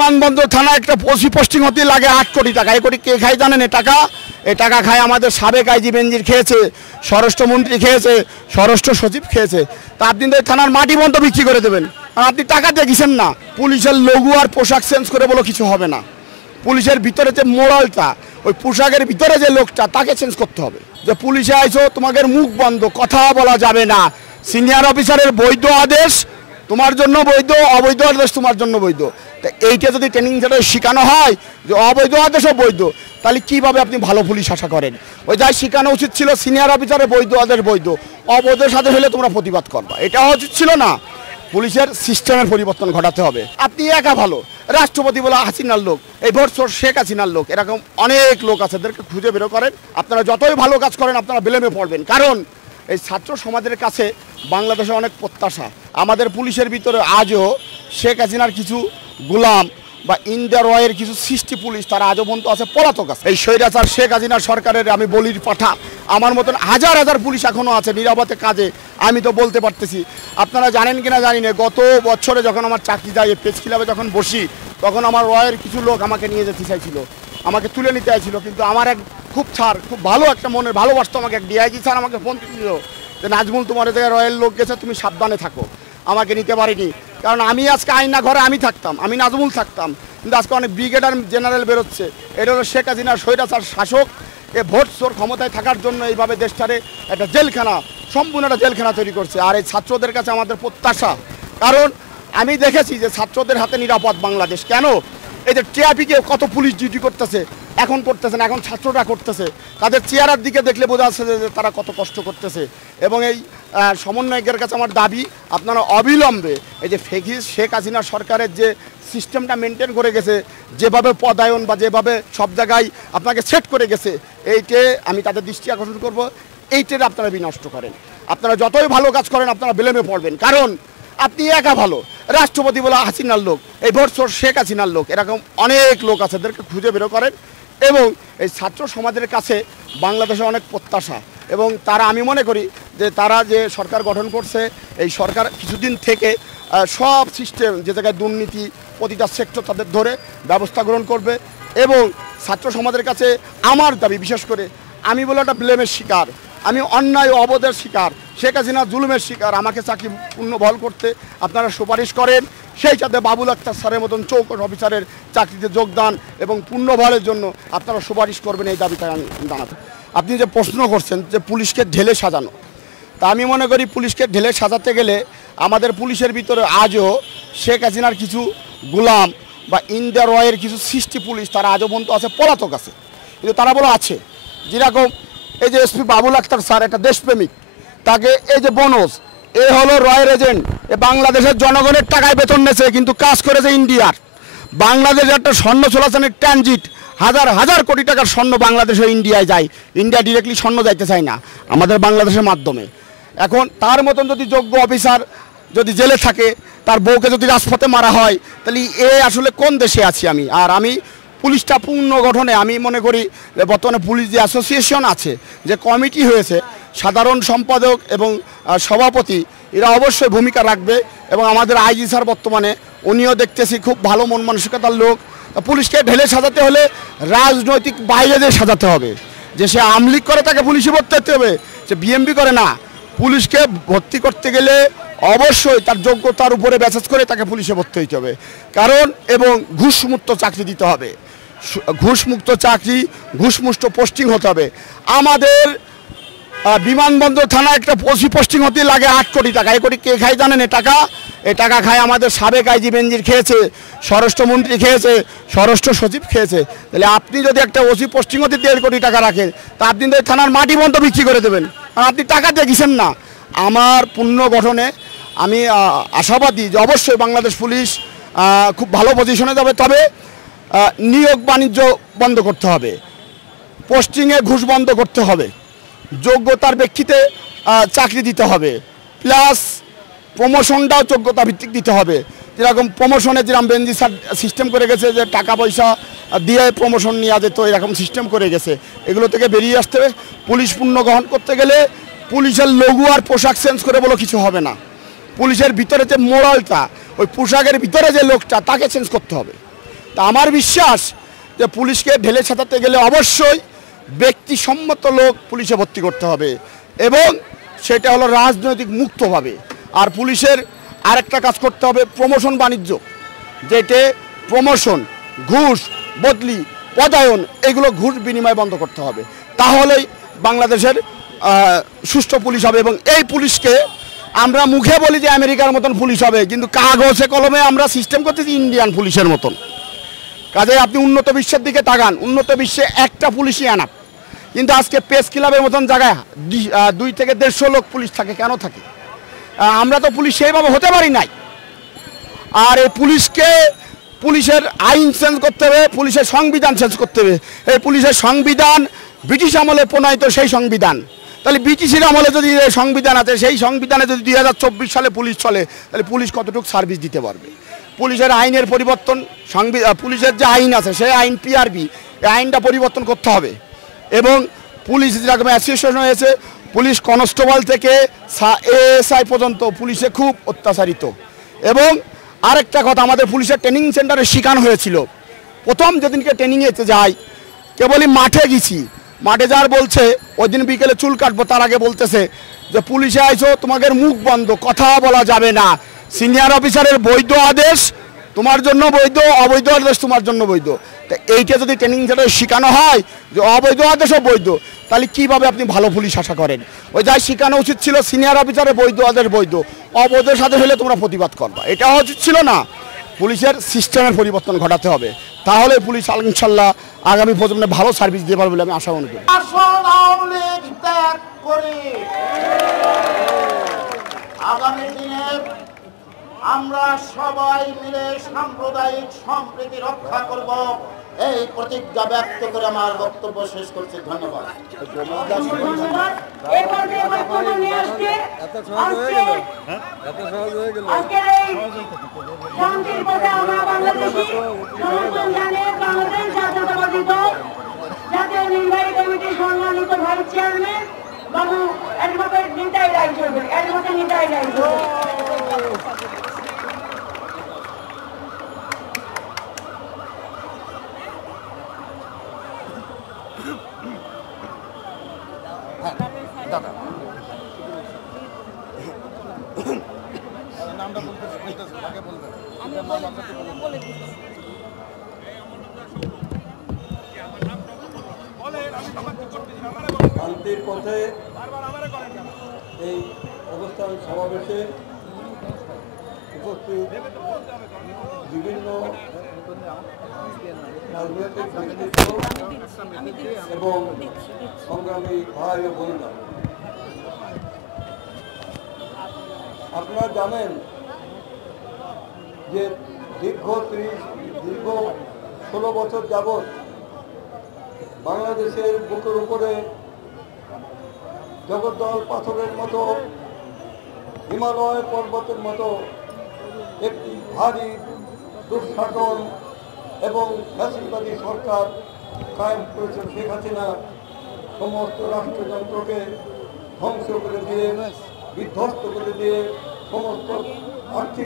বিমানবন্দর থানা একটা ওসি পোস্টিং হতে লাগে 8 কোটি টাকা। এই কোটি কে খায় জানেন? এ টাকা খায় আমাদের সাবেক আইজি বেনজির খেয়েছে, স্বরাষ্ট্রমন্ত্রী খেয়েছে, স্বরাষ্ট্র সচিব খেয়েছে। তা আপনি তো থানার মাটি বন্ধ বিক্রি করে দেবেন, আর আপনি টাকা দেখেছেন না। পুলিশের লঘু আর পোশাক চেঞ্জ করে বলে কিছু হবে না। পুলিশের ভিতরে যে মোরালটা, ওই পোশাকের ভিতরে যে লোকটা, তাকে চেঞ্জ করতে হবে। যে পুলিশে আইছো, তোমাদের মুখ বন্ধ, কথা বলা যাবে না। সিনিয়র অফিসারের বৈধ আদেশ তোমার জন্য বৈধ, অবৈধ আদেশ তোমার জন্য বৈধ। তা এইটা যদি ট্রেনিং সেন্টারে শেখানো হয় যে অবৈধ আদেশও বৈধ, তাহলে কীভাবে আপনি ভালো পুলিশ আশা করেন? ওই যাই শেখানো উচিত ছিল সিনিয়র অফিসারের বৈধ আদেশ বৈধ, অবৈধের সাথে হলে তোমরা প্রতিবাদ করবা, এটা হওয়া উচিত ছিল না। পুলিশের সিস্টেমের পরিবর্তন ঘটাতে হবে। আপনি একা ভালো, রাষ্ট্রপতি বলা হাসিনার লোক, এই ভোট শেখ হাসিনার লোক, এরকম অনেক লোক আছে, এদেরকে খুঁজে বেরো করেন। আপনারা যতই ভালো কাজ করেন আপনারা বেলেমে পড়বেন। কারণ এই ছাত্র সমাজের কাছে বাংলাদেশে অনেক প্রত্যাশা। আমাদের পুলিশের ভিতরে আজও শেখ হাসিনার কিছু গোলাম বা ইন্ডিয়া রয়ের কিছু সৃষ্টি পুলিশ, তারা আজও পর্যন্ত আছে পলাতক আছে। এই স্বৈরাচার শেখ হাসিনা সরকারের আমি বলির পাঠা, আমার মতন হাজার হাজার পুলিশ এখনও আছে নিরাপদে কাজে। আমি তো বলতে পারতেছি, আপনারা জানেন কিনা জানি না, গত বছরে যখন আমার চাকরি যায় প্রেস ক্লাবে যখন বসি, তখন আমার রয়ের কিছু লোক আমাকে নিয়ে যেতে চাইছিল, আমাকে তুলে নিতে চাইছিল। কিন্তু আমার এক খুব ভালো একটা মনের ভালোবাসতো আমাকে এক ডিআইজি স্যার আমাকে ফোন দিয়েছিল যে নাজমুল, তোমার জায়গায় রয়্যাল লোক গেছে, তুমি সাবধানে থাকো। আমাকে নিতে পারিনি, কারণ আমি আজকে আইনা ঘরে আমি থাকতাম, আমি নাজমুল থাকতাম। কিন্তু আজকে অনেক ব্রিগেডার জেনারেল বেরোচ্ছে। এটা হলো শেখ হাসিনার স্বৈরাচার শাসক। এ ভোট চোর ক্ষমতায় থাকার জন্য এইভাবে দেশটারে একটা জেলখানা, সম্পূর্ণ একটা জেলখানা তৈরি করছে। আর এই ছাত্রদের কাছে আমাদের প্রত্যাশা, কারণ আমি দেখেছি যে ছাত্রদের হাতে নিরাপদ বাংলাদেশ। কেন? এই যে টিআরপিকে কত পুলিশ ডিউটি করতেছে, এখন করতেছে না, এখন ছাত্ররা করতেছে। তাদের চেহারার দিকে দেখলে বোঝা যাচ্ছে যে তারা কত কষ্ট করতেছে। এবং এই সমন্বয়কের কাছে আমার দাবি, আপনারা অবিলম্বে এই যে শেখ হাসিনা সরকারের যে সিস্টেমটা মেনটেন করে গেছে, যেভাবে পদায়ন বা যেভাবে সব জায়গায় আপনাকে সেট করে গেছে, এইটে আমি তাদের দৃষ্টি আকর্ষণ করব, এইটার আপনারা বিনষ্ট করেন। আপনারা যতই ভালো কাজ করেন আপনারা বেলেমে পড়বেন। কারণ আপনি একা ভালো, রাষ্ট্রপতি বলা হাসিনার লোক, এই ভোট শেখ হাসিনার লোক, এরকম অনেক লোক আছে, এদেরকে খুঁজে বেরো করেন। এবং এই ছাত্র সমাজের কাছে বাংলাদেশে অনেক প্রত্যাশা। এবং তারা, আমি মনে করি যে তারা যে সরকার গঠন করছে, এই সরকার কিছুদিন থেকে সব সিস্টেম যে জায়গায় দুর্নীতি, প্রতিটা সেক্টর তাদের ধরে ব্যবস্থা গ্রহণ করবে। এবং ছাত্র সমাজের কাছে আমার দাবি, বিশেষ করে আমি বলে একটা ব্লেমের শিকার, আমি অন্যায় ও অবৈধের শিকার, শেখ হাসিনা জুলুমের শিকার। আমাকে চাকরি পূর্ণ বহাল করতে আপনারা সুপারিশ করেন, সেই সাথে বাবুল আক্তার স্যারের মতন চৌকস অফিসারের চাকরিতে যোগদান এবং পূর্ণ বহালের জন্য আপনারা সুপারিশ করবেন, এই দাবিটা আমি জানাতে। আপনি যে প্রশ্ন করছেন যে পুলিশকে ঢেলে সাজানো, তা আমি মনে করি পুলিশকে ঢেলে সাজাতে গেলে আমাদের পুলিশের ভিতরে আজও শেখ হাসিনার কিছু গোলাম বা ইন্ডিয়া রয়ের কিছু সৃষ্টি পুলিশ, তারা আজও পর্যন্ত আছে পলাতক আছে। কিন্তু তারা বলে আছে, যেরকম এই যে এসপি বাবুল আক্তার স্যার একটা দেশপ্রেমিক, তাকে এই যে বনজ, এ হলো রয়ের এজেন্ট, এ বাংলাদেশের জনগণের টাকায় বেতন নেছে, কিন্তু কাজ করেছে ইন্ডিয়ার। বাংলাদেশের একটা স্বর্ণ চলাচলের ট্রানজিট, হাজার হাজার কোটি টাকার স্বর্ণ বাংলাদেশে ইন্ডিয়ায় যায়, ইন্ডিয়া ডিরেক্টলি স্বর্ণ যাইতে চায় না, আমাদের বাংলাদেশের মাধ্যমে। এখন তার মতন যদি যোগ্য অফিসার যদি জেলে থাকে, তার বউকে যদি রাজপথে মারা হয়, তাহলে এ আসলে কোন দেশে আছি আমি? আর আমি পুলিশটা পূর্ণ গঠনে, আমি মনে করি যে বর্তমানে পুলিশ যে অ্যাসোসিয়েশন আছে, যে কমিটি হয়েছে, সাধারণ সম্পাদক এবং সভাপতি, এরা অবশ্যই ভূমিকা রাখবে। এবং আমাদের আইজি স্যার বর্তমানে, উনিও দেখতেছি খুব ভালো মন মানসিকতার লোক। পুলিশকে ঢেলে সাজাতে হলে রাজনৈতিক বাইরে দিয়ে সাজাতে হবে। যে সে আমলিগ করে তাকে পুলিশে ভর্তি করতে হবে, সে বিএমপি করে না। পুলিশকে ভর্তি করতে গেলে অবশ্যই তার যোগ্যতার উপরে ব্যাসেস করে তাকে পুলিশে ভর্তি হতে হবে। কারণ এবং ঘুষমুক্ত চাকরি দিতে হবে, ঘুষমুক্ত চাকরি, ঘুষমুক্ত পোস্টিং হতে হবে। আমাদের বিমানবন্দর থানা একটা ওসি পোস্টিং হতে লাগে 8 কোটি টাকা। এই কোটি কে খায় জানেন? এ টাকা খায় আমাদের সাবেক আইজি বেনজির খেয়েছে, স্বরাষ্ট্রমন্ত্রী খেয়েছে, স্বরাষ্ট্র সচিব খেয়েছে। তাহলে আপনি যদি একটা ওসি পোস্টিং হতে 1.5 কোটি টাকা রাখেন, তা আপনি তো থানার মাটি বন্ধ বিক্রি করে দেবেন, আর আপনি টাকা দেখেছেন না। আমার পূর্ণ গঠনে আমি আশাবাদী যে অবশ্যই বাংলাদেশ পুলিশ খুব ভালো পজিশনে যাবে। তবে নিয়োগ বাণিজ্য বন্ধ করতে হবে, পোস্টিংয়ে ঘুষ বন্ধ করতে হবে, যোগ্যতার প্রেক্ষিতে চাকরি দিতে হবে, প্লাস প্রমোশনটাও যোগ্যতা ভিত্তিক দিতে হবে। যেরকম প্রমোশনে যেরকম বেনজি স্যার সিস্টেম করে গেছে, যে টাকা পয়সা দিয়ে প্রমোশন নেওয়া যেত, এরকম সিস্টেম করে গেছে। এগুলো থেকে বেরিয়ে আসতে হবে। পুলিশ পূর্ণ গ্রহণ করতে গেলে পুলিশের লঘু আর পোশাক চেঞ্জ করে বলে কিছু হবে না। পুলিশের ভিতরে যে মোরালটা, ওই পোশাকের ভিতরে যে লোকটা, তাকে চেঞ্জ করতে হবে। তা আমার বিশ্বাস যে পুলিশকে ঢেলে সাঁতাতে গেলে অবশ্যই ব্যক্তিসম্মত লোক পুলিশে ভর্তি করতে হবে এবং সেটা হলো রাজনৈতিক মুক্তভাবে। আর পুলিশের আরেকটা কাজ করতে হবে প্রমোশন বাণিজ্য, যেটা প্রমোশন, ঘুষ, বদলি, পদায়ন, এগুলো ঘুষ বিনিময় বন্ধ করতে হবে। তাহলেই বাংলাদেশের সুষ্ঠু পুলিশ হবে। এবং এই পুলিশকে আমরা মুখে বলি যে আমেরিকার মতন পুলিশ হবে, কিন্তু কাগজে কলমে আমরা সিস্টেম করতেছি ইন্ডিয়ান পুলিশের মতন। কাজে আপনি উন্নত বিশ্বের দিকে তাকান, উন্নত বিশ্বে একটা পুলিশই আনাপ, কিন্তু আজকে প্রেস ক্লাবের মতন জায়গায় 2 থেকে 150 লোক পুলিশ থাকে। কেন থাকে? আমরা তো পুলিশ সেইভাবে হতে পারি নাই। আর এই পুলিশের আইন চেঞ্জ করতে হবে, পুলিশের সংবিধান চেঞ্জ করতে হবে। এই পুলিশের সংবিধান ব্রিটিশ আমলে প্রণয়িত সেই সংবিধান। তাহলে ব্রিটিশের আমলে যদি সংবিধান আছে, সেই সংবিধানে যদি 2024 সালে পুলিশ চলে, তাহলে পুলিশ কতটুকু সার্ভিস দিতে পারবে? পুলিশের আইনের পরিবর্তন, পুলিশের যে আইন আছে সেই আইন PRB, এই আইনটা পরিবর্তন করতে হবে। এবং পুলিশ যেরকম অ্যাসোসিয়েশন হয়েছে, পুলিশ কনস্টেবল থেকে ASI পর্যন্ত পুলিশে খুব অত্যাচারিত। এবং আরেকটা কথা, আমাদের পুলিশের ট্রেনিং সেন্টারে শেখানো হয়েছিল, প্রথম যেদিনকে ট্রেনিংয়েতে যাই কেবলই মাঠে গেছি, মাঠে যাওয়ার বলছে ওই দিন বিকেলে চুল কাটবো, তার আগে বলতেছে যে পুলিশে আইছো, তোমাদের মুখ বন্ধ, কথা বলা যাবে না, সিনিয়র অফিসারের বৈধ আদেশ তোমার জন্য বৈধ, অবৈধ আদেশ তোমার জন্য বৈধ। তো এইটা যদি ট্রেনিং সেন্টারে শেখানো হয় যে অবৈধ আদেশও বৈধ, তাহলে কীভাবে আপনি ভালো পুলিশ আশা করেন? ওই যাই শেখানো উচিত ছিল সিনিয়র অফিসারের বৈধ আদেশ বৈধ, অবৈধ আদেশ হলে তোমরা প্রতিবাদ করবা, এটা হওয়া উচিত ছিল না। পুলিশের সিস্টেমের পরিবর্তন ঘটাতে হবে, তাহলে পুলিশ ইনশাল্লাহ আগামী প্রজন্মে ভালো সার্ভিস দিতে পারবে বলে আমি আশা মনে করি। আগামী দিনে আমরা সবাই মিলে সাম্প্রদায়িক সম্প্রীতি রক্ষা করব, এই প্রতিজ্ঞা ব্যক্ত করে আমার বক্তব্য শেষ করছি। ধন্যবাদ। জাতীয় নির্বাহী কমিটির সম্মানিত ভাইস চেয়ারম্যান বাবু অ্যাডভোকেট নিতাই রায় চৌধুরী, অ্যাডভোকেট নিতাই রায় চৌধুরী। শান্তির পথে এই অবস্থান সমাবেশে উপস্থিত বিভিন্ন রাজনৈতিক ব্যক্তিত্ব এবং সংগ্রামী ভাই ও বোনেরা, আপনারা জানেন যে দীর্ঘ 16 বছর যাবৎ বাংলাদেশের বুকের উপরে জগদ্দল পাথরের মতো, হিমালয় পর্বতের মতো একটি ভারী দুঃশাসন এবং ফ্যাসিবাদী সরকার কায়েম করেছে শেখ হাসিনা। সমস্ত রাষ্ট্রযন্ত্রকে ধ্বংস করে দিয়ে, বিধ্বস্ত করে দিয়ে সমস্ত আর্থিক